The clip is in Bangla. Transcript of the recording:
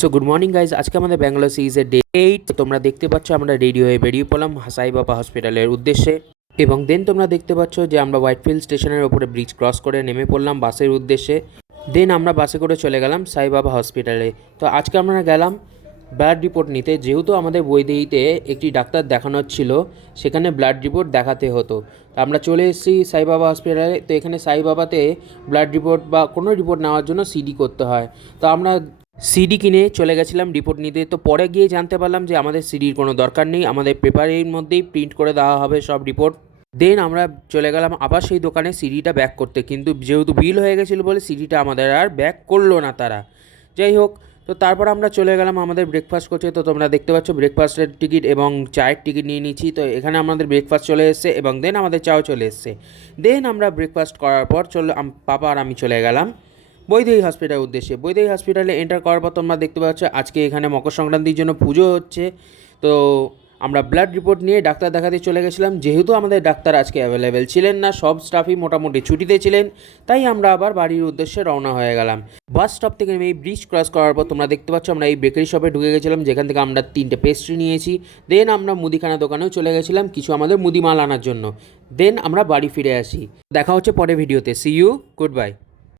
সো গুড মর্নিং গাইজ, আজকে আমাদের ব্যাঙ্গালোর সিরিজের ডে 8। তোমরা দেখতে পাচ্ছ আমরা রেডি হয়ে বেরিয়ে পড়লাম সাই বাবা হসপিটালের উদ্দেশ্যে। এবং দেন তোমরা দেখতে পাচ্ছ যে আমরা হোয়াইটফিল্ড স্টেশনের ওপরে ব্রিজ ক্রস করে নেমে পড়লাম বাসের উদ্দেশ্যে। দেন আমরা বাসে করে চলে গেলাম সাই বাবা হসপিটালে। তো আজকে আমরা গেলাম ব্লাড রিপোর্ট নিতে, যেহেতু আমাদের বৈদেহীতে একটি ডাক্তার দেখানোর ছিল, সেখানে ব্লাড রিপোর্ট দেখাতে হতো। তো আমরা চলে এসেছি সাই বাবা হসপিটালে। তো এখানে সাই বাবাতে ব্লাড রিপোর্ট বা কোনো রিপোর্ট নেওয়ার জন্য সিডি করতে হয়। তো আমরা সিডি কিনে চলে গেছিলাম রিপোর্ট নিতে। তো পরে গিয়ে জানতে পারলাম যে আমাদের সিডির কোনো দরকার নেই, আমাদের পেপারের মধ্যেই প্রিন্ট করে দেওয়া হবে সব রিপোর্ট। দেন আমরা চলে গেলাম আবার সেই দোকানে সিডিটা ব্যাক করতে, কিন্তু যেহেতু বিল হয়ে গেছিলো বলে সিডিটা আমাদের আর ব্যাক করলো না তারা। যাই হোক, তো তারপর আমরা চলে গেলাম আমাদের ব্রেকফাস্ট করতে। তো তোমরা দেখতে পাচ্ছ ব্রেকফাস্টের টিকিট এবং চায়ের টিকিট নিয়ে নিচ্ছি। তো এখানে আমাদের ব্রেকফাস্ট চলে এসেছে এবং দেন আমাদের চাও চলে এসেছে। দেন আমরা ব্রেকফাস্ট করার পর পাপা আর আমি চলে গেলাম বৈদেহী হসপিটালের উদ্দেশ্যে। বৈদেহী হসপিটালে এন্টার করার পর তোমরা দেখতে পাচ্ছ আজকে এখানে মকর সংক্রান্তির জন্য পুজো হচ্ছে। তো আমরা ব্লাড রিপোর্ট নিয়ে ডাক্তার দেখাতে চলে গেছিলাম। যেহেতু আমাদের ডাক্তার আজকে অ্যাভেলেবেল ছিলেন না, সব স্টাফই মোটামুটি ছুটিতে ছিলেন, তাই আমরা আবার বাড়ির উদ্দেশ্যে রওনা হয়ে গেলাম। বাস স্টপ থেকে আমি এই ব্রিজ ক্রস করার পর তোমরা দেখতে পাচ্ছ আমরা এই বেকারি শপে ঢুকে গেছিলাম, যেখান থেকে আমরা 3টে পেস্ট্রি নিয়েছি। দেন আমরা মুদিখানা দোকানেও চলে গেছিলাম কিছু আমাদের মুদি মাল আনার জন্য। দেন আমরা বাড়ি ফিরে আসি। দেখা হচ্ছে পরে ভিডিওতে। See you, good by.